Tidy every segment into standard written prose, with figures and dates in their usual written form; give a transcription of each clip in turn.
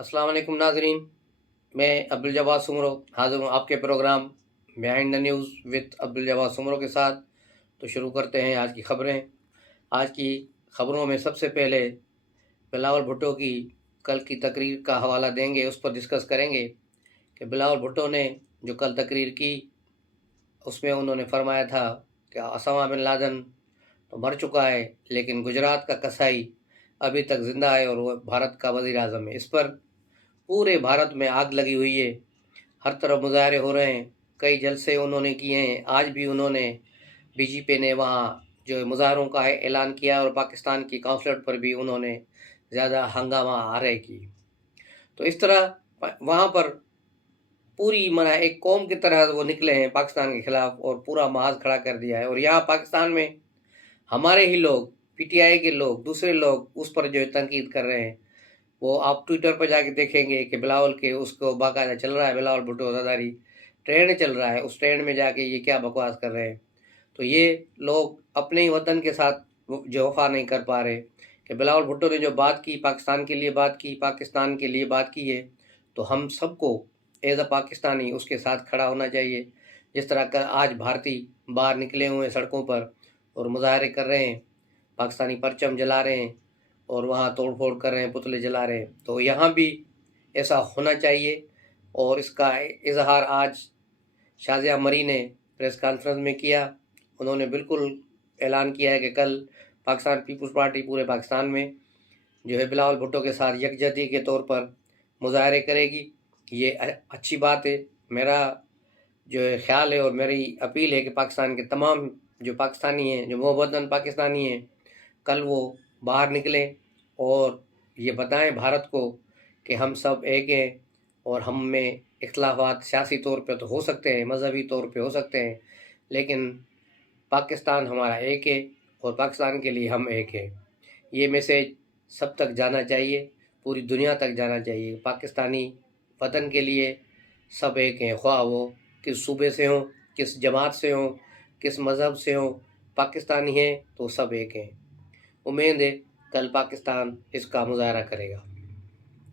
अस्सलाम वालेकुम नाजरीन, मैं अब्दुल जवाद सुमरो हाजिर हूँ आपके programme behind the news with Abdul Jawad Soomro के साथ। तो शुरू करते हैं आज की खबरें। आज की खबरों में सबसे पहले बिलावल भुट्टो की कल की तकरीर का हवाला देंगे, उस पर डिस्कस करेंगे कि बिलावल भुट्टो ने जो कल तकरीर की उसमें उन्होंने फरमाया था कि ओसामा बिन लादेन तो मर चुका है, लेकिन गुजरात का कसाई अभी तक जिंदा है और वो भारत का वज़ीर आज़म है। इस पर पूरे भारत में आग लगी हुई है, हर तरफ मुजाहरे हो रहे हैं, कई जलसे उन्होंने किए हैं। आज भी उन्होंने बीजेपी ने वहाँ जो मुजाहरों का ऐलान किया और पाकिस्तान की कौंसलेट पर भी उन्होंने ज़्यादा हंगामा आरे की। तो इस तरह वहाँ पर पूरी मना एक कौम की तरह वो निकले हैं पाकिस्तान के खिलाफ और पूरा महाज खड़ा कर दिया है। और यहाँ पाकिस्तान में हमारे ही लोग, पीटीआई के लोग, दूसरे लोग उस पर जो है तनकीद कर रहे हैं। वो आप ट्विटर पर जाके देखेंगे कि बिलावल के उसको बाकायदा चल रहा है, बिलावल भुट्टो ज़रदारी ट्रेंड चल रहा है, उस ट्रेंड में जाके ये क्या बकवास कर रहे हैं। तो ये लोग अपने ही वतन के साथ जो वफा नहीं कर पा रहे कि बिलावल भुट्टो ने जो बात की, पाकिस्तान के लिए बात की, पाकिस्तान के लिए बात की है, तो हम सबको एज अ पाकिस्तानी उसके साथ खड़ा होना चाहिए। जिस तरह का आज भारतीय बाहर निकले हुए हैं सड़कों पर और मुजाहरे कर रहे हैं, पाकिस्तानी परचम जला रहे हैं और वहाँ तोड़ फोड़ कर रहे हैं, पुतले जला रहे हैं, तो यहाँ भी ऐसा होना चाहिए। और इसका इजहार आज शाज़िया मरी ने प्रेस कॉन्फ्रेंस में किया। उन्होंने बिल्कुल ऐलान किया है कि कल पाकिस्तान पीपल्स पार्टी पूरे पाकिस्तान में जो है बिलावल भुट्टो के साथ यकजहती के तौर पर मुजाहरे करेगी। ये अच्छी बात है। मेरा जो है ख्याल है और मेरी अपील है कि पाकिस्तान के तमाम जो पाकिस्तानी हैं, जो मुवद्दन पाकिस्तानी हैं, कल वो बाहर निकलें और ये बताएं भारत को कि हम सब एक हैं और हम में इख्तलाफात सियासी तौर पे तो हो सकते हैं, मजहबी तौर पे हो सकते हैं, लेकिन पाकिस्तान हमारा एक है और पाकिस्तान के लिए हम एक हैं। ये मैसेज सब तक जाना चाहिए, पूरी दुनिया तक जाना चाहिए। पाकिस्तानी वतन के लिए सब एक हैं, ख्वाह वो किस सूबे से हों, किस जमात से हों, किस मज़हब से हों, पाकिस्तानी हैं तो सब एक हैं। उम्मीद है कल पाकिस्तान इसका मुजाहरा करेगा।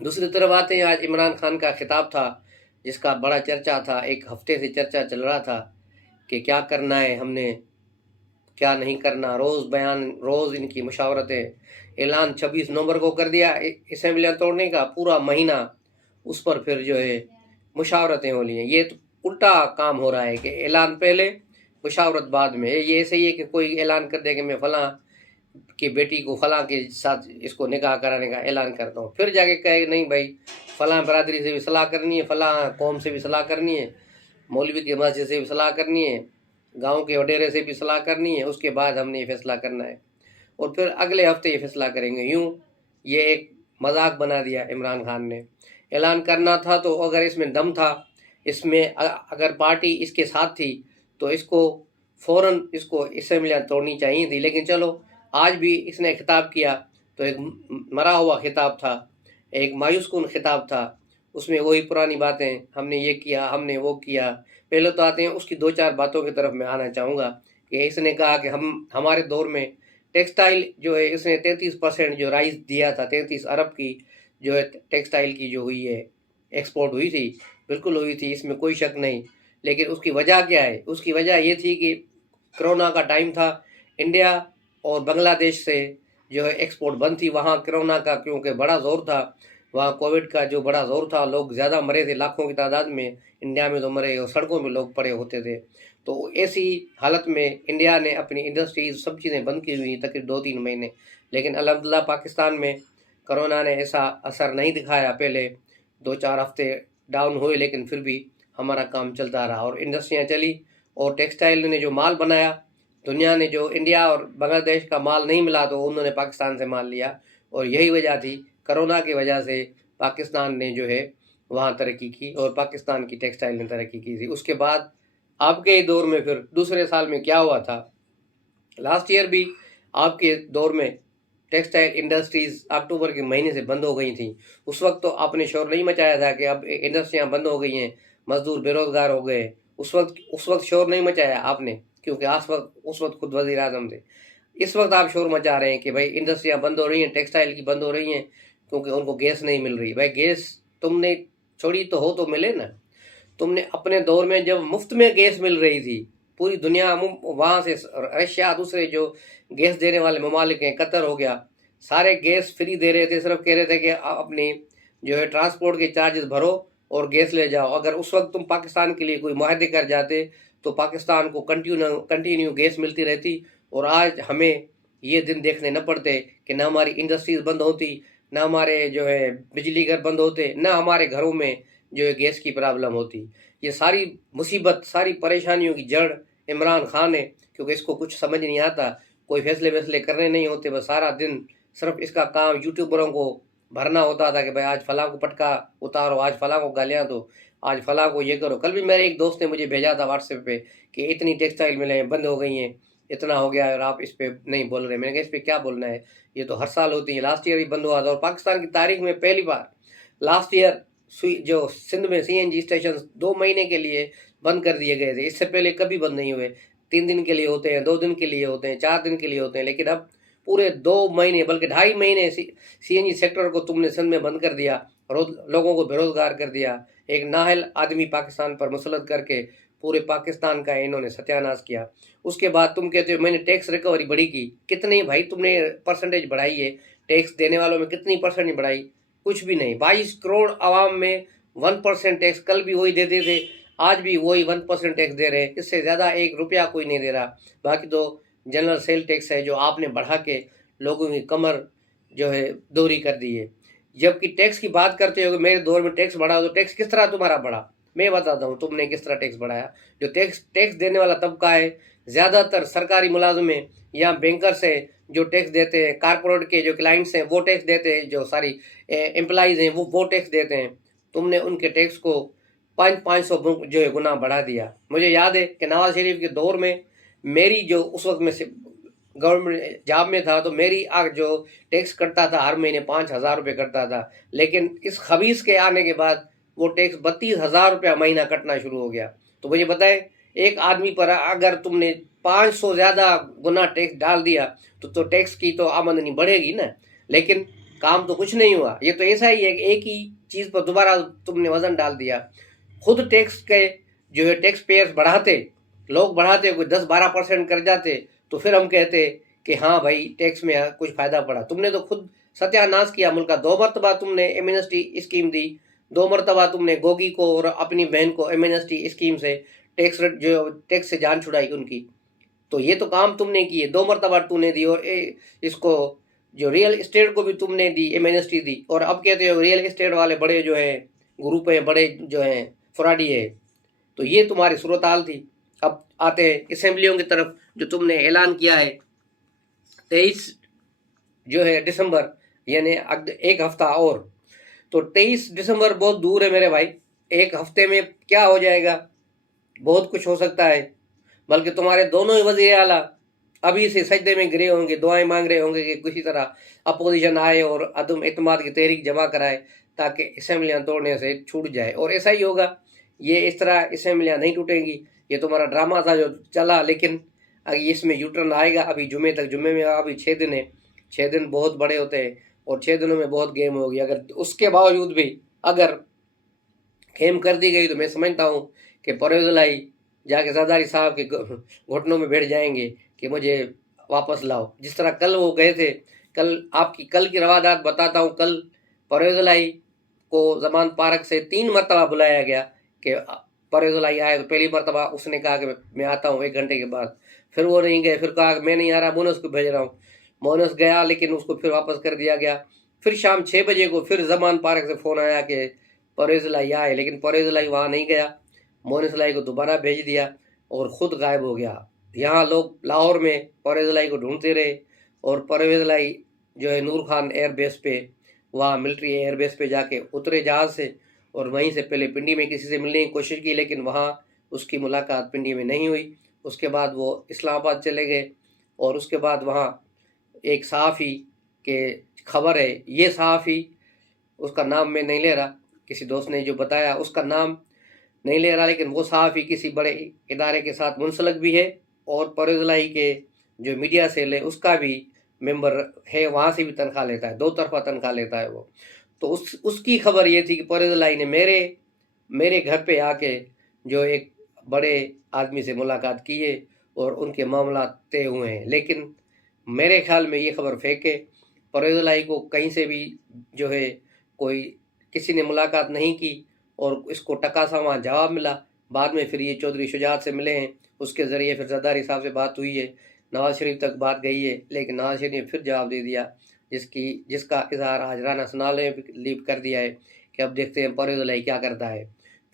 दूसरी तरफ आते हैं, आज इमरान खान का खिताब था जिसका बड़ा चर्चा था, एक हफ्ते से चर्चा चल रहा था कि क्या करना है हमने, क्या नहीं करना। रोज़ बयान, रोज़ इनकी मुशावरतें। ऐलान 26 नवंबर को कर दिया असेंबलियाँ तोड़ने का, पूरा महीना उस पर फिर जो है मुशावरतें हो ली हैं। ये तो उल्टा काम हो रहा है कि ऐलान पहले, मुशावरत बाद में। ये ऐसे ही है कि कोई ऐलान कर दे कि मैं फलां की बेटी को फलां के साथ इसको निकाह कराने का ऐलान करता हूँ, फिर जाके कहे नहीं भाई फलां बरादरी से भी सलाह करनी है, फलां कौम से भी सलाह करनी है, मौलवी के मस्जिद से भी सलाह करनी है, गांव के वडेरे से भी सलाह करनी है, उसके बाद हमने ये फैसला करना है और फिर अगले हफ्ते ये फैसला करेंगे। यूँ ये एक मजाक बना दिया इमरान खान ने। ऐलान करना था तो अगर इसमें दम था, इसमें अगर पार्टी इसके साथ थी तो इसको फ़ौरन इसको असेंबलियाँ तोड़नी चाहिए थी। लेकिन चलो, आज भी इसने खिताब किया तो एक मरा हुआ खिताब था, एक मायूस कुन खिताब था। उसमें वही पुरानी बातें, हमने ये किया, हमने वो किया। पहले तो आते हैं उसकी दो चार बातों की तरफ मैं आना चाहूँगा कि इसने कहा कि हम हमारे दौर में टेक्सटाइल जो है, इसने 33% जो राइस दिया था, 33 अरब की जो है टेक्सटाइल की जो हुई है, एक्सपोर्ट हुई थी, बिल्कुल हुई थी, इसमें कोई शक नहीं। लेकिन उसकी वजह क्या है? उसकी वजह ये थी कि कोरोना का टाइम था, इंडिया और बांग्लादेश से जो है एक्सपोर्ट बंद थी। वहाँ कोरोना का क्योंकि बड़ा ज़ोर था, वहाँ कोविड का जो बड़ा ज़ोर था, लोग ज़्यादा मरे थे, लाखों की तादाद में इंडिया में तो मरे और सड़कों में लोग पड़े होते थे। तो ऐसी हालत में इंडिया ने अपनी इंडस्ट्रीज सब चीज़ें बंद की हुई तकरीबन 2-3 महीने। लेकिन अल्हम्दुलिल्लाह पाकिस्तान में कोरोना ने ऐसा असर नहीं दिखाया। पहले 2-4 हफ्ते डाउन हुए, लेकिन फिर भी हमारा काम चलता रहा और इंडस्ट्रियाँ चली और टेक्सटाइल ने जो माल बनाया, दुनिया ने जो इंडिया और बांग्लादेश का माल नहीं मिला तो उन्होंने पाकिस्तान से माल लिया और यही वजह थी, कोरोना की वजह से पाकिस्तान ने जो है वहाँ तरक्की की और पाकिस्तान की टेक्सटाइल ने तरक्की की थी। उसके बाद आपके ही दौर में फिर दूसरे साल में क्या हुआ था, लास्ट ईयर भी आपके दौर में टेक्सटाइल इंडस्ट्रीज अक्टूबर के महीने से बंद हो गई थी। उस वक्त तो आपने शोर नहीं मचाया था कि अब इंडस्ट्रियाँ बंद हो गई हैं, मजदूर बेरोजगार हो गए। उस वक्त शोर नहीं मचाया आपने, क्योंकि उस वक्त खुद वजीर आजम थे। इस वक्त आप शोर मचा रहे हैं कि भाई इंडस्ट्रियाँ बंद हो रही हैं, टेक्सटाइल की बंद हो रही हैं, کیونکہ ان کو گیس نہیں مل رہی. بھائی گیس تم نے چھوڑی تو ہو تو ملے نا. تم نے اپنے دور میں جب مفت میں گیس مل رہی تھی پوری دنیا، وہاں سے رشیا دوسرے جو گیس دینے والے ممالک ہیں، قطر ہو گیا، سارے گیس فری دے رہے تھے، صرف کہہ رہے تھے کہ اپنی جو ہے ٹرانسپورٹ کے چارجز بھرو اور گیس لے جاؤ. اگر اس وقت تم پاکستان کے لیے کوئی معاہدے کر جاتے تو پاکستان کو کنٹینیو گیس ملتی رہتی، اور آج ہمیں یہ دن دیکھنے نہ پڑتے کہ نہ ہماری انڈسٹریز بند ہوتی، نہ ہمارے جو ہے بجلی گھر بند ہوتے، نہ ہمارے گھروں میں جو ہے گیس کی پرابلم ہوتی. یہ ساری مصیبت، ساری پریشانیوں کی جڑ عمران خان ہے، کیونکہ اس کو کچھ سمجھ نہیں آتا، کوئی فیصلے کرنے نہیں ہوتے، بس سارا دن صرف اس کا کام یوٹیوبروں کو بھرنا ہوتا تھا کہ بھائی آج فلاں کو پٹکا اتارو، آج فلاں کو گالیاں دو، آج فلاں کو یہ کرو. کل بھی میرے ایک دوست نے مجھے بھیجا تھا واٹس ایپ پہ کہ اتنی ٹیکسٹائل ملیں بند ہو گئی ہیں، اتنا ہو گیا ہے اور آپ اس پہ نہیں بول رہے. میں نے کہا اس پہ کیا بولنا ہے، یہ تو ہر سال ہوتی ہے، لاسٹ ایئر بھی بند ہوا تھا. اور پاکستان کی تاریخ میں پہلی بار لاسٹ ایئر جو سندھ میں CNG اسٹیشن 2 مہینے کے لیے بند کر دیے گئے تھے. اس سے پہلے کبھی بند نہیں ہوئے. 3 دن کے لیے ہوتے ہیں، 2 دن کے لیے ہوتے ہیں، 4 دن کے لیے ہوتے ہیں، لیکن اب پورے 2 مہینے بلکہ 2.5 مہینے CNG سیکٹر کو تم نے سندھ میں بند کر دیا، لوگوں کو بے روزگار کر دیا. ایک نااہل آدمی پاکستان پر مسلط کر کے پورے پاکستان کا انہوں نے ستیاناش کیا. اس کے بعد تم کہتے ہو میں نے ٹیکس ریکوری بڑی کی. کتنی بھائی تم نے پرسنٹیج بڑھائی ہے؟ ٹیکس دینے والوں میں کتنی پرسنٹ بڑھائی؟ کچھ بھی نہیں. 22 کروڑ عوام میں 1% ٹیکس، کل بھی وہی دیتے تھے، آج بھی وہی 1% ٹیکس دے رہے ہیں. اس سے زیادہ 1 روپیہ کوئی نہیں دے رہا. باقی تو جنرل سیل ٹیکس ہے جو آپ نے بڑھا کے لوگوں کی کمر جو ہے دوری کر دی ہے. جبکہ ٹیکس کی بات کرتے ہو کہ میرے دور میں ٹیکس بڑھا، تو ٹیکس کس طرح تمہارا بڑھا؟ میں بتاتا ہوں تم نے کس طرح ٹیکس بڑھایا. جو ٹیکس دینے والا طبقہ ہے، زیادہ تر سرکاری ملازم ہیں یا بینکرس ہیں جو ٹیکس دیتے ہیں، کارپوریٹ کے جو کلائنٹس ہیں وہ ٹیکس دیتے ہیں، جو ساری امپلائیز ہیں وہ ٹیکس دیتے ہیں. تم نے ان کے ٹیکس کو 500 جو ہے گنا بڑھا دیا. مجھے یاد ہے کہ نواز شریف کے دور میں میری جو اس وقت میں گورنمنٹ جاب میں تھا تو میری جو ٹیکس کٹتا تھا ہر مہینے 5,000 روپے کٹتا تھا، لیکن اس خبیث کے آنے کے بعد وہ ٹیکس 32,000 روپیہ مہینہ کٹنا شروع ہو گیا. تو مجھے بتائیں ایک آدمی پر اگر تم نے 500 زیادہ گنا ٹیکس ڈال دیا تو ٹیکس کی تو آمدنی بڑھے گی نا، لیکن کام تو کچھ نہیں ہوا. یہ تو ایسا ہی ہے کہ ایک ہی چیز پر دوبارہ تم نے وزن ڈال دیا. خود ٹیکس کے جو ہے ٹیکس پیئرز بڑھاتے، لوگ بڑھاتے، کوئی 10-12% کر جاتے تو پھر ہم کہتے کہ ہاں بھائی ٹیکس میں کچھ فائدہ پڑا. تم نے تو خود ستیاناش کیا ملک کا. 2 مرتبہ تم نے ایمنسٹی اسکیم دی، 2 مرتبہ تم نے گوگی کو اور اپنی بہن کو ایمنسٹی اسکیم سے ٹیکس سے جان چھڑائی ان کی. تو یہ تو کام تم نے کیے. 2 مرتبہ تم نے دی، اور اس کو جو ریئل اسٹیٹ کو بھی تم نے دی، ایمنسٹی دی. اور اب کہتے ہو ریئل اسٹیٹ والے بڑے جو ہیں گروپ ہیں، بڑے جو ہیں فراڈی ہے. تو یہ تمہاری صورتحال تھی. اب آتے ہیں اسمبلیوں کی طرف جو تم نے اعلان کیا ہے 23 جو ہے دسمبر، یعنی ایک ہفتہ اور. تو 23 دسمبر بہت دور ہے میرے بھائی. ایک ہفتے میں کیا ہو جائے گا؟ بہت کچھ ہو سکتا ہے. بلکہ تمہارے دونوں ہی وزیر اعلیٰ ابھی سے سجدے میں گرے ہوں گے، دعائیں مانگ رہے ہوں گے کہ کسی طرح اپوزیشن آئے اور عدم اعتماد کی تحریک جمع کرائے تاکہ اسمبلیاں توڑنے سے چھوٹ جائے. اور ایسا ہی ہوگا. یہ اس طرح اسمبلیاں نہیں ٹوٹیں گی. یہ تمہارا ڈرامہ تھا جو چلا، لیکن اس میں یوٹرن آئے گا. ابھی جمعے تک، جمعے میں ابھی 6 دن ہے. 6 دن بہت بڑے ہوتے ہیں اور 6 دنوں میں بہت گیم ہوگی. اگر اس کے باوجود بھی اگر گیم کر دی گئی تو میں سمجھتا ہوں کہ پرویز الہی جا کے زرداری صاحب کے گھٹنوں میں بیٹھ جائیں گے کہ مجھے واپس لاؤ. جس طرح کل وہ گئے تھے، آپ کی کل کی روادات بتاتا ہوں. کل پرویز الہی کو زمان پارک سے 3 مرتبہ بلایا گیا کہ پرویز الہی آئے. تو پہلی مرتبہ اس نے کہا کہ میں آتا ہوں 1 گھنٹے کے بعد. پھر وہ نہیں گئے. پھر کہا کہ میں نہیں آ رہا، مونس کو بھیج رہا ہوں. مونس گیا لیکن اس کو پھر واپس کر دیا گیا. پھر شام 6 بجے کو پھر زمان پارک سے فون آیا کہ پرویز الہی آئے، لیکن پرویز الہی وہاں نہیں گیا. مونس الہی کو دوبارہ بھیج دیا اور خود غائب ہو گیا. یہاں لوگ لاہور میں پرویز الہی کو ڈھونڈتے رہے، اور پرویز الہی جو ہے نور خان ایئر بیس پہ، وہاں ملٹری ایئر بیس پہ جا کے اترے جہاز سے، اور وہیں سے پہلے پنڈی میں کسی سے ملنے کی کوشش کی، لیکن وہاں اس کی ملاقات پنڈی میں نہیں ہوئی. اس کے بعد وہ اسلام آباد چلے گئے، اور اس کے بعد وہاں ایک صحافی کے خبر ہے، یہ صحافی اس کا نام میں نہیں لے رہا، کسی دوست نے جو بتایا اس کا نام نہیں لے رہا، لیکن وہ صحافی کسی بڑے ادارے کے ساتھ منسلک بھی ہے، اور پرویز الہی کے جو میڈیا سیل ہے اس کا بھی मेंबर है वहाँ से भी तनख्वाह लेता है, 2 तरफ़ा तनख्वाह लेता है वो। तो उसकी खबर ये थी कि परवेज़ ने मेरे घर पे आके जो एक बड़े आदमी से मुलाकात की है और उनके मामला तय हुए हैं। लेकिन मेरे ख्याल में ये खबर फेक है। परवेज़ को कहीं से भी जो है कोई किसी ने मुलाकात नहीं की और इसको टका सा वहाँ जवाब मिला। बाद में फिर ये चौधरी शुजात से मिले हैं, उसके ज़रिए फिर ज़रदारी साहब से बात हुई है, नवाज़ शरीफ तक बात गई है, लेकिन नवाज़ शरीफ ने फिर जवाब दे दिया, जिसका इजहार आज राना सनाल ने लीव कर दिया है कि अब देखते हैं परवेज़ क्या करता है।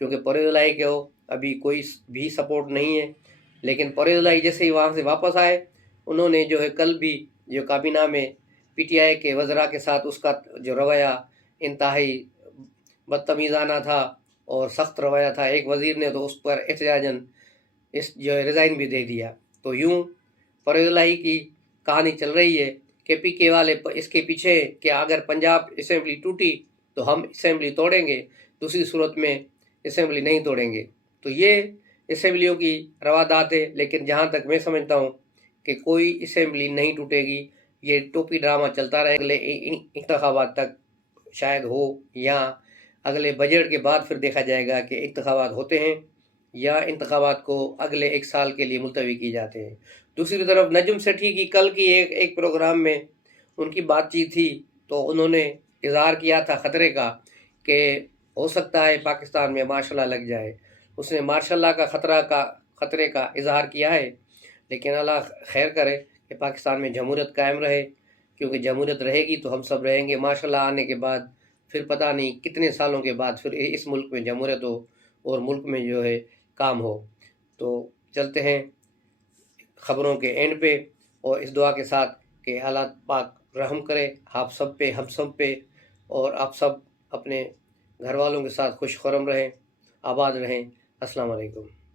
क्योंकि परवेज़ को अभी कोई भी सपोर्ट नहीं है। लेकिन परवेज़ जैसे ही वहाँ से वापस आए, उन्होंने जो है कल भी जो काबीना में पीटीआई के वज़रा के साथ उसका जो रवैया इंतहाई बदतमीज़ाना था और सख्त रवैया था। एक वज़ीर ने तो उस पर एहतजाजन जो रिज़ाइन भी दे दिया। तो यूँ परवेज़ की कहानी चल रही है कि पीके वाले इसके पीछे कि अगर पंजाब असेंबली टूटी तो हम असेंबली तोड़ेंगे, दूसरी सूरत में असेंबली नहीं तोड़ेंगे। तो ये असेंबलियों की रवादात है। लेकिन जहाँ तक मैं समझता हूँ कि कोई असेंबली नहीं टूटेगी, ये टोपी ड्रामा चलता रहेगा अगले इंतखाबात तक शायद हो, या अगले बजट के बाद फिर देखा जाएगा कि इंतखाबात होते हैं या इंतखाबात को अगले 1 साल के लिए मुलतवी की जाते हैं। दूसरी तरफ नजम सेठी की कल की एक प्रोग्राम में उनकी बातचीत थी, तो उन्होंने इजहार किया था ख़तरे का कि हो सकता है पाकिस्तान में मार्शल लॉ लग जाए। उसने मार्शल लॉ का ख़तरे का इजहार किया है, लेकिन अल्लाह खैर करे कि पाकिस्तान में जमहूरियत कायम रहे, क्योंकि जमहूरियत रहेगी तो हम सब रहेंगे। मार्शल लॉ आने के बाद फिर पता नहीं कितने सालों के बाद फिर इस मुल्क में जमहूरियत हो और मुल्क में जो है काम हो। तो चलते हैं ख़बरों के एंड पे, और इस दुआ के साथ कि अल्लाह पाक रहम करे आप सब पे, हम सब पे, और आप सब अपने घर वालों के साथ खुश खुर्रम रहें, आबाद रहें। अस्सलाम वालेकुम।